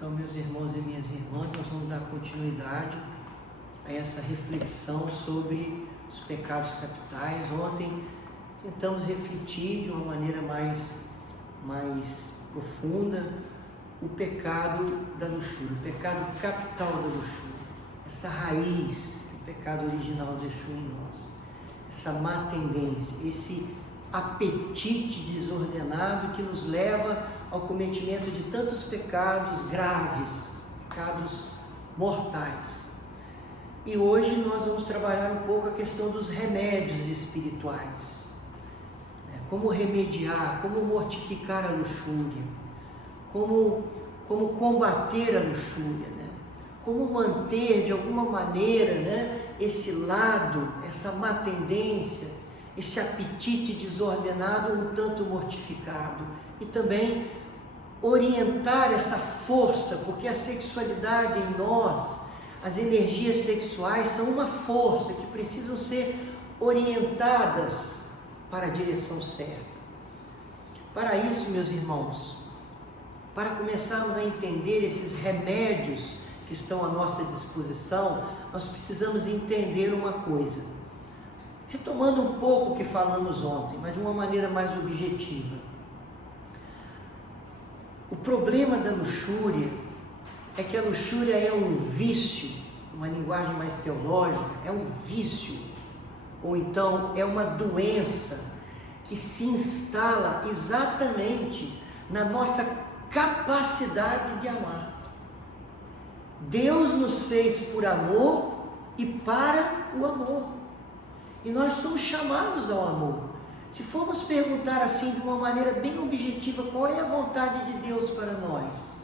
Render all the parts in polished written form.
Então, meus irmãos e minhas irmãs, nós vamos dar continuidade a essa reflexão sobre os pecados capitais. Ontem tentamos refletir de uma maneira mais profunda o pecado da luxúria, o pecado capital da luxúria, essa raiz que o pecado original deixou em nós, essa má tendência, esse apetite desordenado que nos leva ao cometimento de tantos pecados graves, pecados mortais. E hoje nós vamos trabalhar um pouco a questão dos remédios espirituais. Como remediar, como mortificar a luxúria, como combater a luxúria, como manter de alguma maneira esse lado, essa má tendência, esse apetite desordenado um tanto mortificado, e também orientar essa força, porque a sexualidade em nós, as energias sexuais são uma força que precisam ser orientadas para a direção certa. Para isso, meus irmãos, para começarmos a entender esses remédios que estão à nossa disposição, nós precisamos entender uma coisa. Retomando um pouco o que falamos ontem, mas de uma maneira mais objetiva. O problema da luxúria é que a luxúria é um vício, uma linguagem mais teológica, é um vício, ou então é uma doença que se instala exatamente na nossa capacidade de amar. Deus nos fez por amor e para o amor. E nós somos chamados ao amor. Se formos perguntar assim de uma maneira bem objetiva, qual é a vontade de Deus para nós?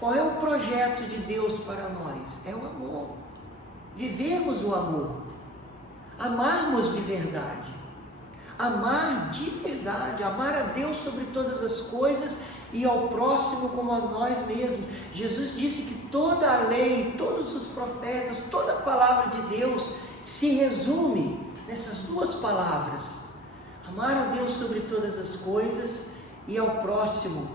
Qual é o projeto de Deus para nós? É o amor. Vivemos o amor. Amarmos de verdade. Amar de verdade. Amar a Deus sobre todas as coisas e ao próximo como a nós mesmos. Jesus disse que toda a lei, todos os profetas, toda a palavra de Deus se resume nessas duas palavras: amar a Deus sobre todas as coisas e ao próximo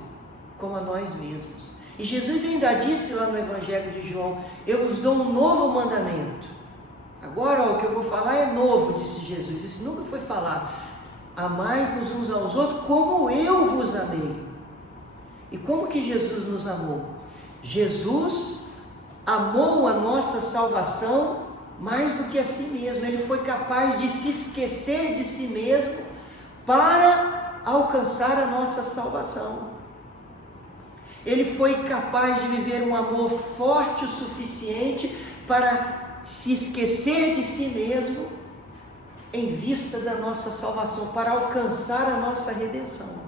como a nós mesmos. E Jesus ainda disse lá no Evangelho de João: eu vos dou um novo mandamento. Agora o que eu vou falar é novo, disse Jesus. Isso nunca foi falado. Amai-vos uns aos outros como eu vos amei. E como que Jesus nos amou? Jesus amou a nossa salvação mais do que a si mesmo. Ele foi capaz de se esquecer de si mesmo para alcançar a nossa salvação. Ele foi capaz de viver um amor forte o suficiente para se esquecer de si mesmo em vista da nossa salvação, para alcançar a nossa redenção.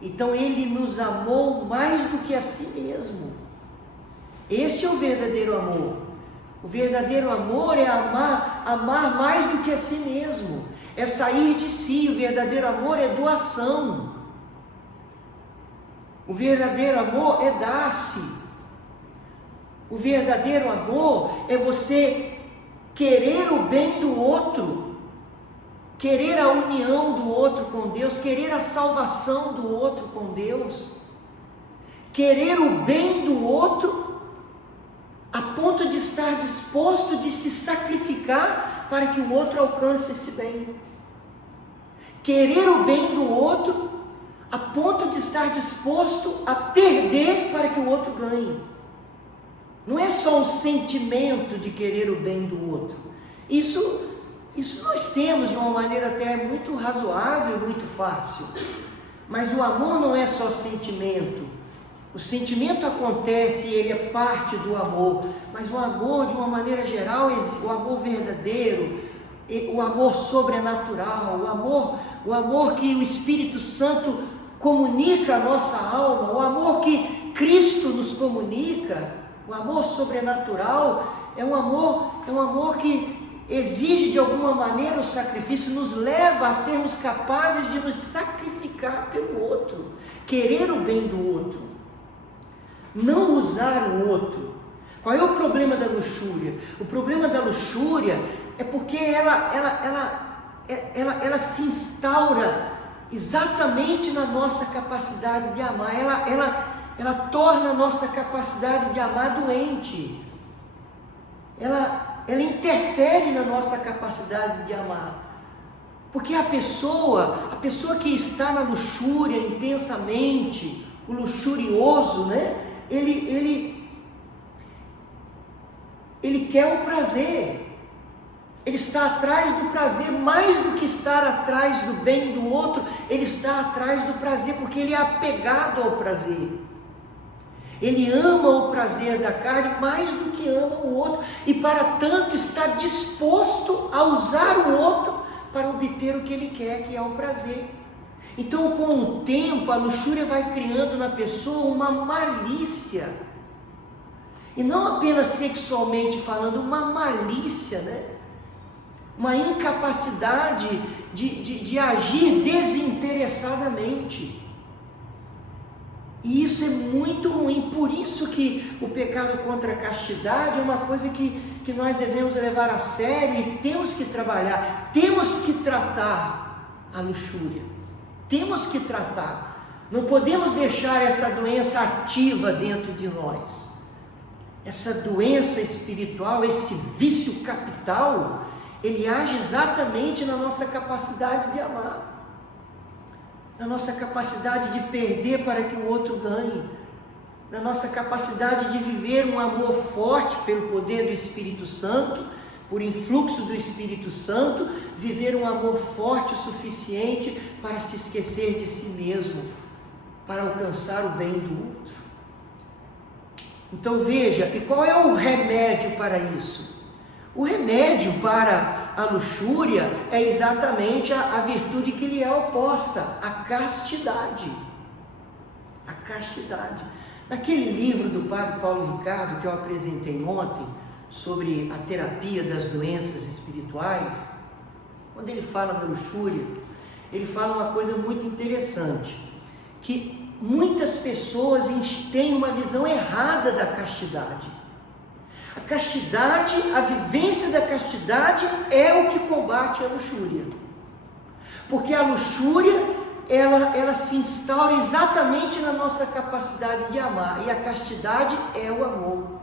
Então Ele nos amou mais do que a si mesmo. Este é o verdadeiro amor. O verdadeiro amor é amar mais do que a si mesmo, é sair de si. O verdadeiro amor é doação. O verdadeiro amor é dar-se. O verdadeiro amor é você querer o bem do outro, querer a união do outro com Deus, querer a salvação do outro com Deus, querer o bem do outro a ponto de estar disposto de se sacrificar para que o outro alcance esse bem. Querer o bem do outro a ponto de estar disposto a perder para que o outro ganhe. Não é só um sentimento de querer o bem do outro. Isso nós temos de uma maneira até muito razoável, muito fácil. Mas o amor não é só sentimento. O sentimento acontece e ele é parte do amor. Mas o amor, de uma maneira geral, o amor verdadeiro, o amor sobrenatural, o amor que o Espírito Santo comunica à nossa alma, o amor que Cristo nos comunica, o amor sobrenatural, é um amor que exige de alguma maneira o sacrifício, nos leva a sermos capazes de nos sacrificar pelo outro, querer o bem do outro, não usar o outro. Qual é o problema da luxúria? O problema da luxúria é porque ela se instaura exatamente na nossa capacidade de amar. ela torna a nossa capacidade de amar doente. Ela interfere na nossa capacidade de amar. Porque a pessoa que está na luxúria intensamente, o luxurioso, né? Ele quer o prazer. Ele está atrás do prazer, mais do que estar atrás do bem do outro, ele está atrás do prazer, porque ele é apegado ao prazer. Ele ama o prazer da carne mais do que ama o outro, e para tanto está disposto a usar o outro para obter o que ele quer, que é o prazer. Então, com o tempo, a luxúria vai criando na pessoa uma malícia, e não apenas sexualmente falando, uma malícia, né? Uma incapacidade de agir desinteressadamente. E isso é muito ruim. Por isso que o pecado contra a castidade é uma coisa que nós devemos levar a sério e temos que trabalhar. Temos que tratar a luxúria. Temos que tratar. Não podemos deixar essa doença ativa dentro de nós. Essa doença espiritual, esse vício capital, ele age exatamente na nossa capacidade de amar, na nossa capacidade de perder para que o outro ganhe, na nossa capacidade de viver um amor forte pelo poder do Espírito Santo, por influxo do Espírito Santo, viver um amor forte o suficiente para se esquecer de si mesmo, para alcançar o bem do outro. Então veja, e qual é o remédio para isso? O remédio para a luxúria é exatamente a virtude que lhe é oposta, a castidade. A castidade. Naquele livro do padre Paulo Ricardo que eu apresentei ontem, sobre a terapia das doenças espirituais, quando ele fala da luxúria, ele fala uma coisa muito interessante, que muitas pessoas têm uma visão errada da castidade. A castidade, a vivência da castidade é o que combate a luxúria. Porque a luxúria, ela se instaura exatamente na nossa capacidade de amar. E a castidade é o amor.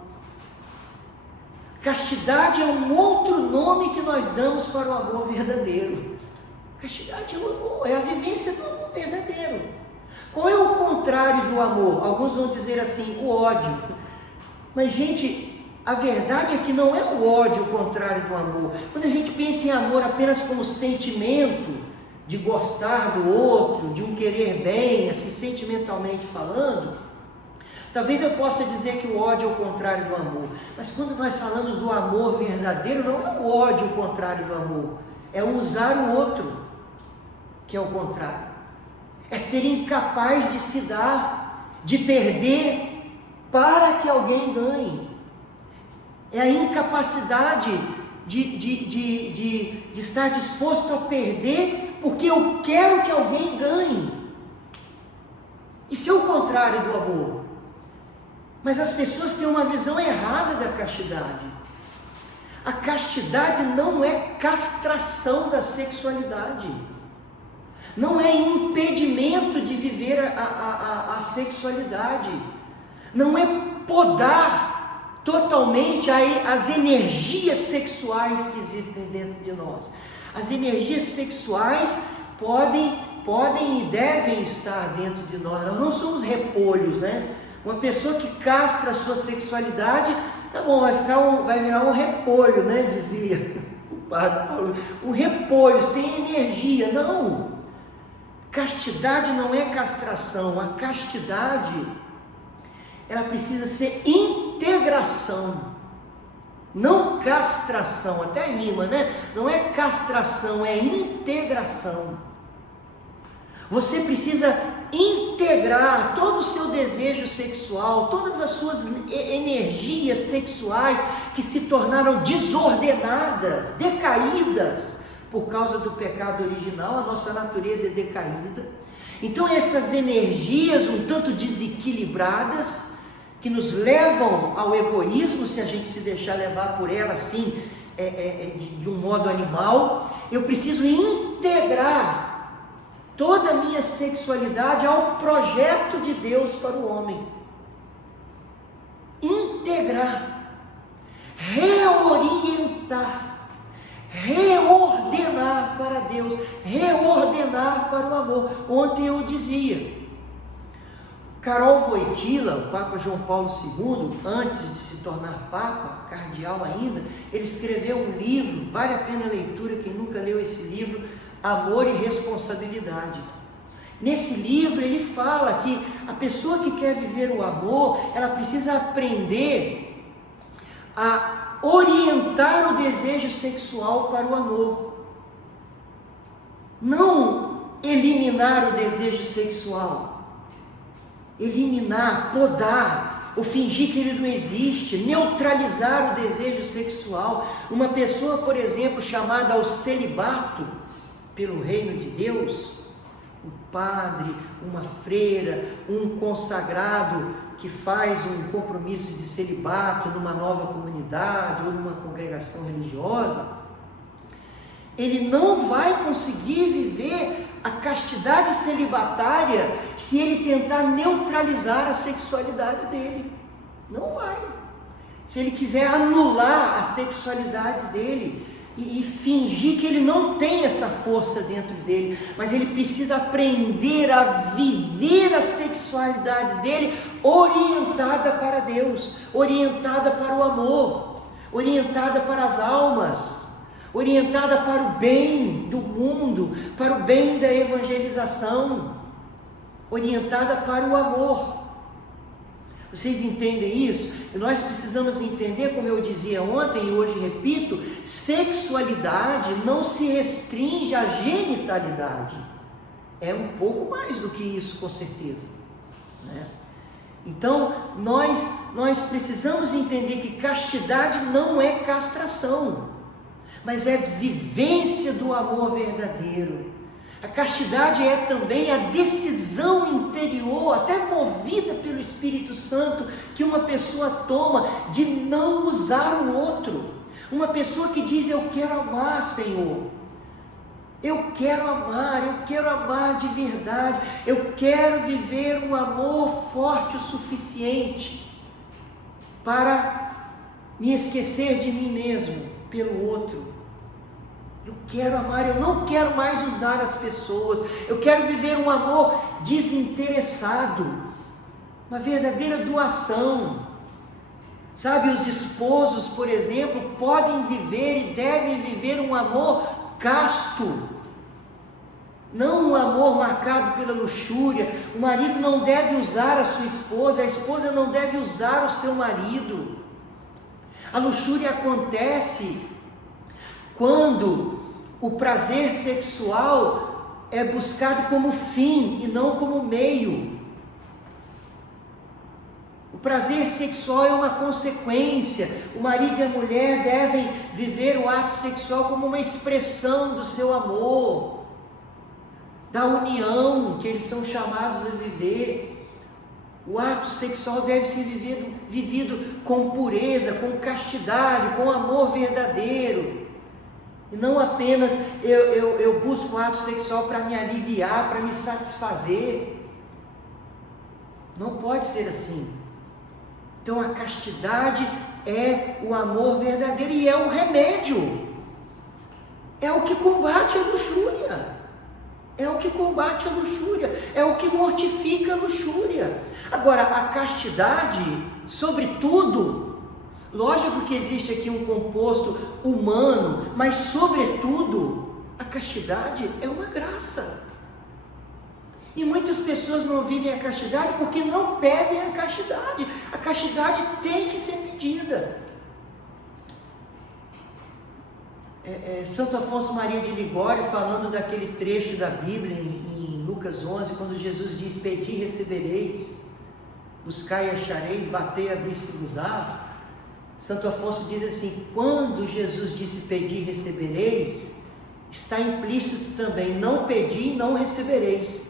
Castidade é um outro nome que nós damos para o amor verdadeiro. Castidade é o amor, é a vivência do amor verdadeiro. Qual é o contrário do amor? Alguns vão dizer assim, o ódio. Mas, gente, a verdade é que não é o ódio o contrário do amor. Quando a gente pensa em amor apenas como sentimento de gostar do outro, de um querer bem, assim, sentimentalmente falando, talvez eu possa dizer que o ódio é o contrário do amor. Mas quando nós falamos do amor verdadeiro, não é o ódio o contrário do amor. É o usar o outro que é o contrário. É ser incapaz de se dar, de perder para que alguém ganhe. É a incapacidade de estar disposto a perder porque eu quero que alguém ganhe. Isso é o contrário do amor. Mas as pessoas têm uma visão errada da castidade. A castidade não é castração da sexualidade. Não é impedimento de viver a sexualidade. Não é podar totalmente as energias sexuais que existem dentro de nós. As energias sexuais podem e devem estar dentro de nós. Nós não somos repolhos, né? Uma pessoa que castra a sua sexualidade, tá bom, vai virar um repolho, né? Dizia o padre Paulo. Um repolho sem energia. Não. Castidade não é castração. A castidade, ela precisa ser integração, não castração. Até rima, né? Não é castração, é integração. Você precisa integrar todo o seu desejo sexual, todas as suas energias sexuais que se tornaram desordenadas, decaídas por causa do pecado original. A nossa natureza é decaída. Então essas energias um tanto desequilibradas, que nos levam ao egoísmo, se a gente se deixar levar por ela assim, de um modo animal, eu preciso integrar toda a minha sexualidade ao projeto de Deus para o homem. integrar, reorientar, reordenar para Deus, reordenar para o amor. Ontem eu dizia, Karol Wojtyla, o Papa João Paulo II, antes de se tornar Papa, cardeal ainda, ele escreveu um livro, vale a pena a leitura, quem nunca leu esse livro, Amor e Responsabilidade. Nesse livro ele fala que a pessoa que quer viver o amor, ela precisa aprender a orientar o desejo sexual para o amor. Não eliminar o desejo sexual. Eliminar, podar, ou fingir que ele não existe, neutralizar o desejo sexual. Uma pessoa, por exemplo, chamada ao celibato pelo reino de Deus, um padre, uma freira, um consagrado que faz um compromisso de celibato numa nova comunidade ou numa congregação religiosa, ele não vai conseguir viver a castidade celibatária se ele tentar neutralizar a sexualidade dele. Não vai. Se ele quiser anular a sexualidade dele e fingir que ele não tem essa força dentro dele, mas ele precisa aprender a viver a sexualidade dele orientada para Deus, orientada para o amor, orientada para as almas, orientada para o bem do mundo, para o bem da evangelização, orientada para o amor. Vocês entendem isso? E nós precisamos entender, como eu dizia ontem e hoje repito, sexualidade não se restringe à genitalidade. É um pouco mais do que isso, com certeza, né? Então, nós precisamos entender que castidade não é castração, mas é vivência do amor verdadeiro. A castidade é também a decisão interior, até movida pelo Espírito Santo, que uma pessoa toma de não usar o outro. Uma pessoa que diz: eu quero amar, Senhor, eu quero amar de verdade, eu quero viver um amor forte o suficiente para me esquecer de mim mesmo pelo outro. Eu quero amar, eu não quero mais usar as pessoas, eu quero viver um amor desinteressado, uma verdadeira doação. Sabe, os esposos, por exemplo, podem viver e devem viver um amor casto, não um amor marcado pela luxúria. O marido não deve usar a sua esposa, a esposa não deve usar o seu marido. A luxúria acontece quando o prazer sexual é buscado como fim e não como meio. O prazer sexual é uma consequência. O marido e a mulher devem viver o ato sexual como uma expressão do seu amor, da união que eles são chamados a viver. O ato sexual deve ser vivido com pureza, com castidade, com amor verdadeiro. E não apenas eu busco o ato sexual para me aliviar, para me satisfazer. Não pode ser assim. Então a castidade é o amor verdadeiro e é um remédio. É o que combate a luxúria. É o que combate a luxúria. É o que mortifica a luxúria. Agora, a castidade, sobretudo, lógico que existe aqui um composto humano, mas sobretudo, a castidade é uma graça. E muitas pessoas não vivem a castidade porque não pedem a castidade. A castidade tem que ser pedida. Santo Afonso Maria de Ligório, falando daquele trecho da Bíblia em Lucas 11, quando Jesus diz: pedi e recebereis, buscai e achareis, batei e abrir-se-vos-á. Santo Afonso diz assim: quando Jesus disse pedi e recebereis, está implícito também não pedi e não recebereis.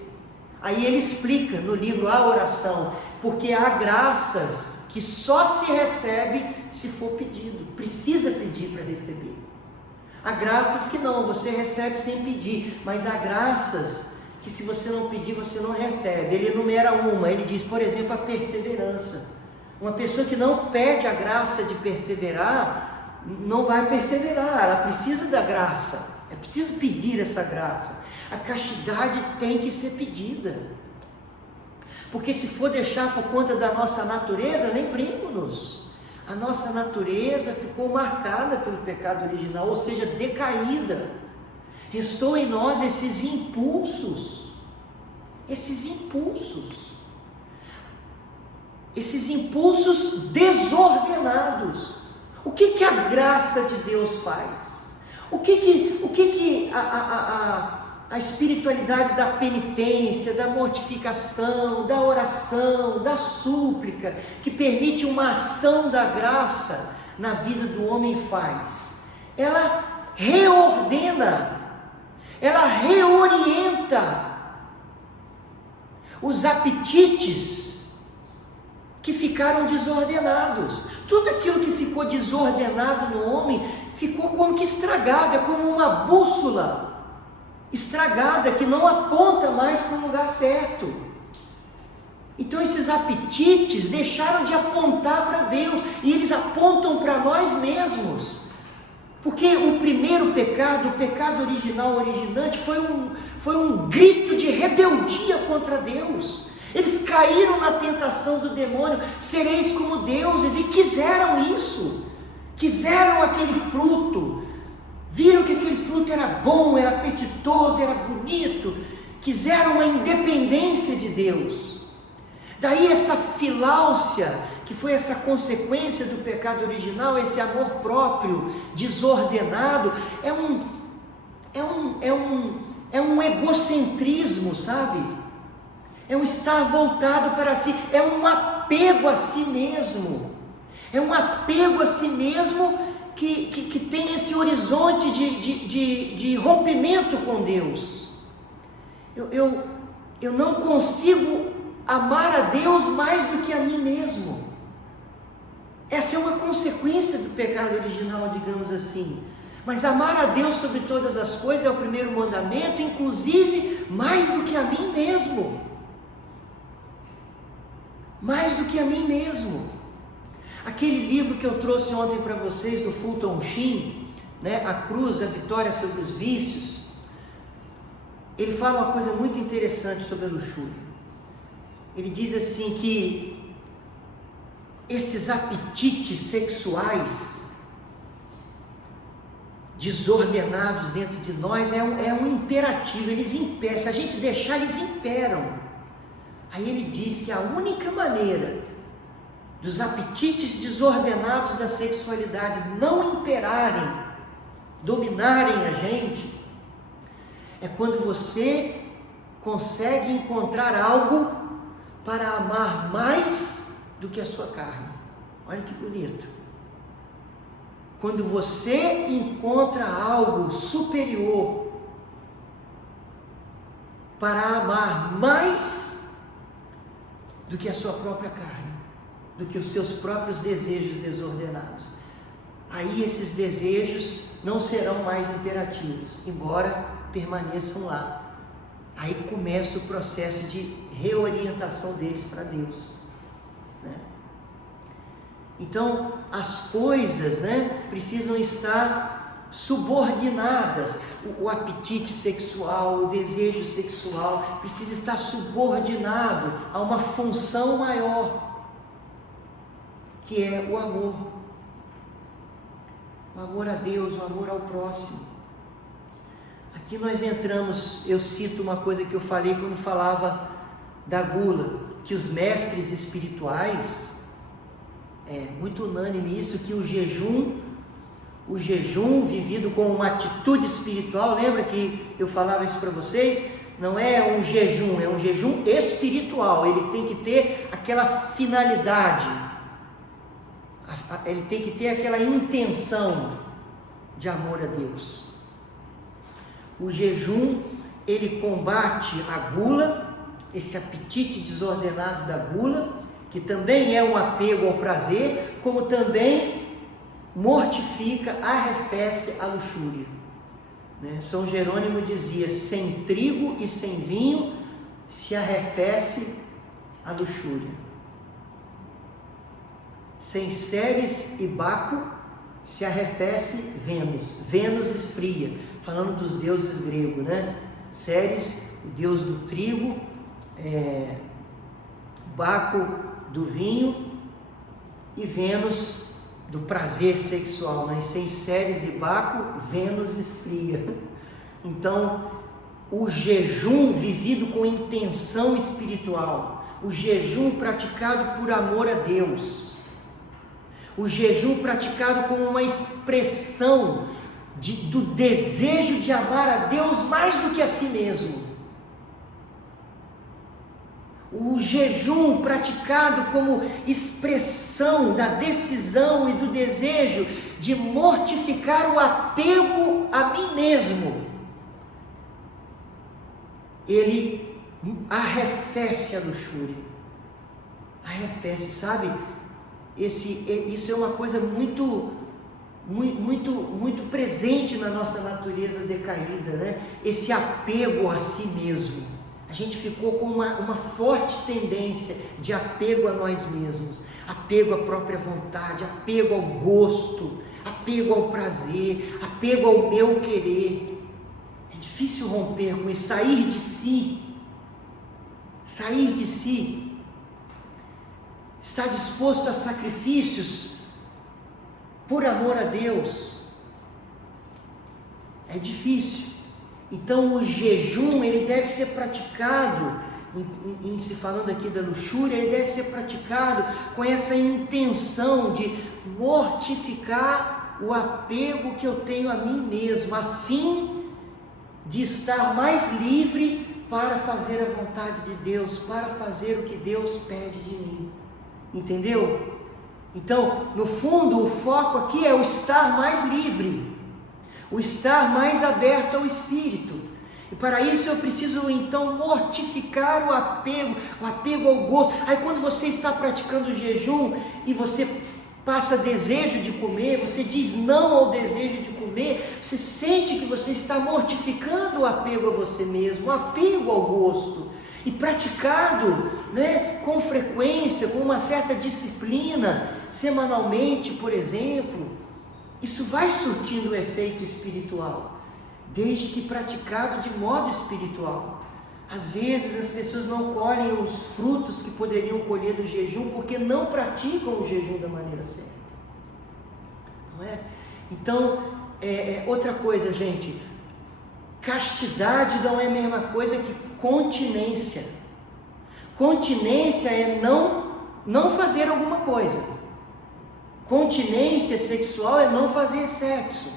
Aí ele explica no livro A Oração, porque há graças que só se recebe se for pedido, precisa pedir para receber. Há graças que não, você recebe sem pedir, mas há graças que se você não pedir, você não recebe. Ele enumera uma, ele diz, por exemplo, a perseverança. Uma pessoa que não pede a graça de perseverar, não vai perseverar, ela precisa da graça, é preciso pedir essa graça. A castidade tem que ser pedida, porque se for deixar por conta da nossa natureza, lembremos-nos, a nossa natureza ficou marcada pelo pecado original, ou seja, decaída. Restou em nós esses impulsos desordenados. O que a graça de Deus faz? O que a espiritualidade da penitência, da mortificação, da oração, da súplica, que permite uma ação da graça na vida do homem faz? Ela reordena, ela reorienta os apetites que ficaram desordenados. Tudo aquilo que ficou desordenado no homem ficou como que estragado, é como uma bússola estragada que não aponta mais para o lugar certo. Então esses apetites deixaram de apontar para Deus e eles apontam para nós mesmos. Porque o primeiro pecado, o pecado original, originante, foi um grito de rebeldia contra Deus. Eles caíram na tentação do demônio, sereis como deuses, e quiseram isso, quiseram aquele fruto, viram que aquele fruto era bom, era apetitoso, era bonito, quiseram a independência de Deus. Daí essa filáusia, que foi essa consequência do pecado original, esse amor próprio desordenado, é um egocentrismo, sabe? É um estar voltado para si, é um apego a si mesmo, que tem esse horizonte de rompimento com Deus. Eu não consigo amar a Deus mais do que a mim mesmo. Essa é uma consequência do pecado original, digamos assim. Mas amar a Deus sobre todas as coisas é o primeiro mandamento, inclusive mais do que a mim mesmo. Mais do que a mim mesmo. Aquele livro que eu trouxe ontem para vocês, do Fulton Sheen, né, A Cruz, a Vitória sobre os Vícios, ele fala uma coisa muito interessante sobre a luxúria. Ele diz assim que esses apetites sexuais desordenados dentro de nós é um imperativo, eles imperam, se a gente deixar, eles imperam. Aí ele diz que a única maneira dos apetites desordenados da sexualidade não imperarem, dominarem a gente, é quando você consegue encontrar algo para amar mais do que a sua carne. Olha que bonito. Quando você encontra algo superior para amar mais do que a sua própria carne, do que os seus próprios desejos desordenados, aí esses desejos não serão mais imperativos, embora permaneçam lá. Aí começa o processo de reorientação deles para Deus, né? Então as coisas, né, precisam estar subordinadas. O apetite sexual, o desejo sexual precisa estar subordinado a uma função maior, que é o amor a Deus, o amor ao próximo. Aqui nós entramos, eu cito uma coisa que eu falei quando falava da gula, que os mestres espirituais, é muito unânime isso, que o jejum vivido com uma atitude espiritual, lembra que eu falava isso para vocês? Não é um jejum, é um jejum espiritual, ele tem que ter aquela finalidade, ele tem que ter aquela intenção de amor a Deus. O jejum, ele combate a gula, esse apetite desordenado da gula, que também é um apego ao prazer, como também mortifica, arrefece a luxúria, né? São Jerônimo dizia: sem trigo e sem vinho se arrefece a luxúria. Sem Ceres e Baco se arrefece Vênus. Vênus esfria, falando dos deuses gregos, né? Ceres, o deus do trigo, Baco do vinho e Vênus do prazer sexual, né? Sem Ceres e Baco, Vênus esfria. Então, o jejum vivido com intenção espiritual, o jejum praticado por amor a Deus, o jejum praticado como uma expressão do desejo de amar a Deus mais do que a si mesmo. O jejum praticado como expressão da decisão e do desejo de mortificar o apego a mim mesmo. Ele arrefece a luxúria. Arrefece, sabe? Isso é uma coisa muito presente na nossa natureza decaída, né? Esse apego a si mesmo. A gente ficou com uma forte tendência de apego a nós mesmos, apego à própria vontade, apego ao gosto, apego ao prazer, apego ao meu querer. É difícil romper com isso, sair de si, estar disposto a sacrifícios por amor a Deus. É difícil. Então o jejum, ele deve ser praticado, em se falando aqui da luxúria, ele deve ser praticado com essa intenção de mortificar o apego que eu tenho a mim mesmo, a fim de estar mais livre para fazer a vontade de Deus, para fazer o que Deus pede de mim. Entendeu? Então, no fundo, o foco aqui é o estar mais livre, o estar mais aberto ao Espírito. E para isso eu preciso então mortificar o apego ao gosto. Aí quando você está praticando o jejum e você passa desejo de comer, você diz não ao desejo de comer, você sente que você está mortificando o apego a você mesmo, o apego ao gosto. E praticado, né, com frequência, com uma certa disciplina, semanalmente, por exemplo, isso vai surtindo um efeito espiritual, desde que praticado de modo espiritual. Às vezes as pessoas não colhem os frutos que poderiam colher do jejum, porque não praticam o jejum da maneira certa. Não é? Então, outra coisa, gente, castidade não é a mesma coisa que continência. Continência é não fazer alguma coisa. Continência sexual é não fazer sexo,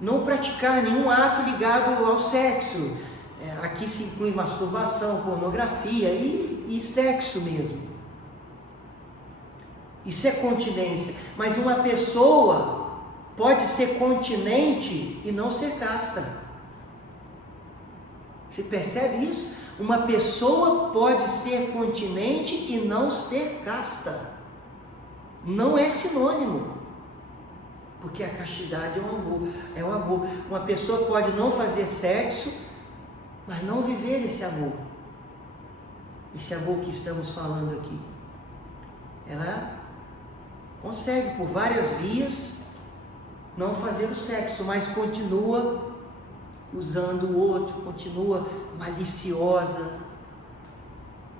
não praticar nenhum ato ligado ao sexo. Aqui se inclui masturbação, pornografia e sexo mesmo. Isso é continência. Mas uma pessoa pode ser continente e não ser casta. Você percebe isso? Uma pessoa pode ser continente e não ser casta. Não é sinônimo. Porque a castidade é o amor. Uma pessoa pode não fazer sexo, mas não viver esse amor. Esse amor que estamos falando aqui. Ela consegue por várias vias não fazer o sexo, mas continua usando o outro, continua maliciosa,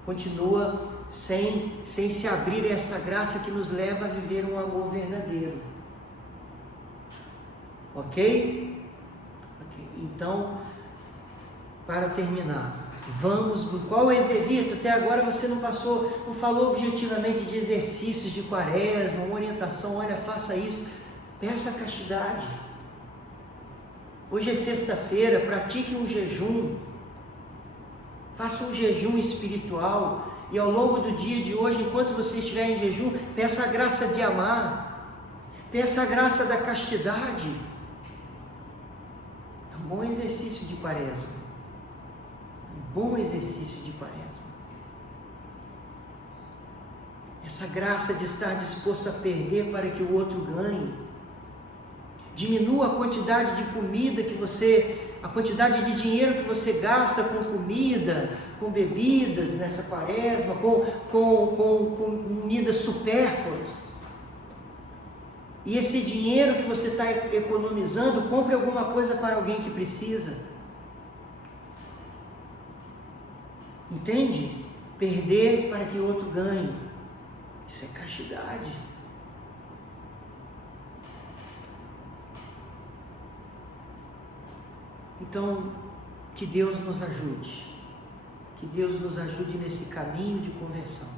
continua sem se abrir a essa graça que nos leva a viver um amor verdadeiro. Ok? Então, para terminar, qual exercício? Até agora você não falou objetivamente de exercícios de quaresma, uma orientação, olha, faça isso, peça a castidade. Hoje é sexta-feira, pratique um jejum, faça um jejum espiritual, e ao longo do dia de hoje, enquanto você estiver em jejum, peça a graça de amar, peça a graça da castidade. É um bom exercício de quaresma, um bom exercício de quaresma. Essa graça de estar disposto a perder para que o outro ganhe. Diminua a quantidade de comida a quantidade de dinheiro que você gasta com comida, com bebidas nessa quaresma, com comidas supérfluas. E esse dinheiro que você está economizando, compre alguma coisa para alguém que precisa. Entende? Perder para que o outro ganhe. Isso é castidade. Então, que Deus nos ajude. Que Deus nos ajude nesse caminho de conversão.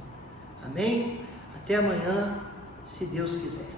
Amém? Até amanhã, se Deus quiser.